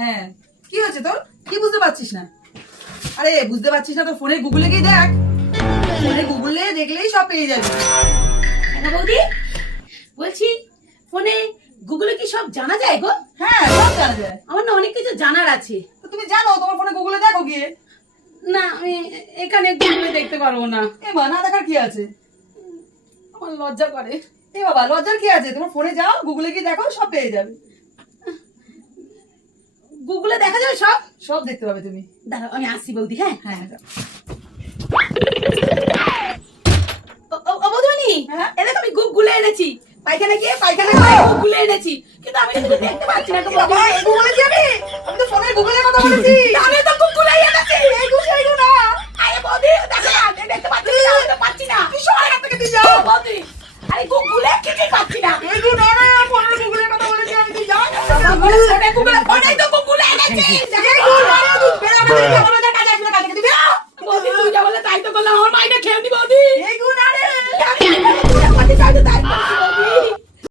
হ্যাঁ, কি হয়েছে তোর? কি বুঝতে পারছিস না? আরে বুঝতে পারছিস না, তোর ফোনে গুগলে গিয়ে দেখ। ফোনে গুগলে দেখলেই সব পেয়ে যাবি। হ্যাঁ বৌদি, বলছি ফোনে গুগলে কি সব জানা যায় গো? হ্যাঁ, সব জানা যায়। আমার না অনেক কিছু জানার আছে। তো তুমি জানো, তোমার ফোনে গুগলে দেখো গিয়ে। না আমি এখানে গুগলে দেখতে পারবো না, এ মা, না দেখার কি আছে? আমার লজ্জা করে। এ বাবা, লজ্জার কি আছে? তোমার ফোনে যাও, গুগলে গিয়ে দেখো, সব পেয়ে যাবে। গুগলে দেখা যাবে সব? সব দেখতে পাবে তুমি। দাঁড়াও আমি আসছি বৌদি। হ্যাঁ হ্যাঁ হ্যাঁ। ও বৌদিমণি, হ্যাঁ? এ দেখো আমি গুগলে এনেছি। পায়খানা গিয়ে পায়খানা গুগলে এনেছি, কিন্তু আমি কিছু দেখতে পাচ্ছি না। বাবা, এই গুগলে যাবে? আমি তো ফোনে গুগলের কথা বলেছি। আমি তো গুগলেই এনেছি। এই গুগলে না। আরে বৌদি দেখো না, আমি দেখতে পাচ্ছি না, আমি তো পাচ্ছি না। তুই সবাই হাত থেকে তুই যাও। বৌদি আরে গুগলে কিছুই পাচ্ছি না। এই গু না না, ফোনের গুগলের কথা বলেছি আমি, তুই যাও। ফোনে তো গুগলে এনেছি। এই গু না, তুই বেরো, আমাদের কাছে আসবে না, কাছে তুই বেরো। বৌদি তুই যা বলে তাই তো করলাম, আমার মাইটা খেয়ে নি বৌদি।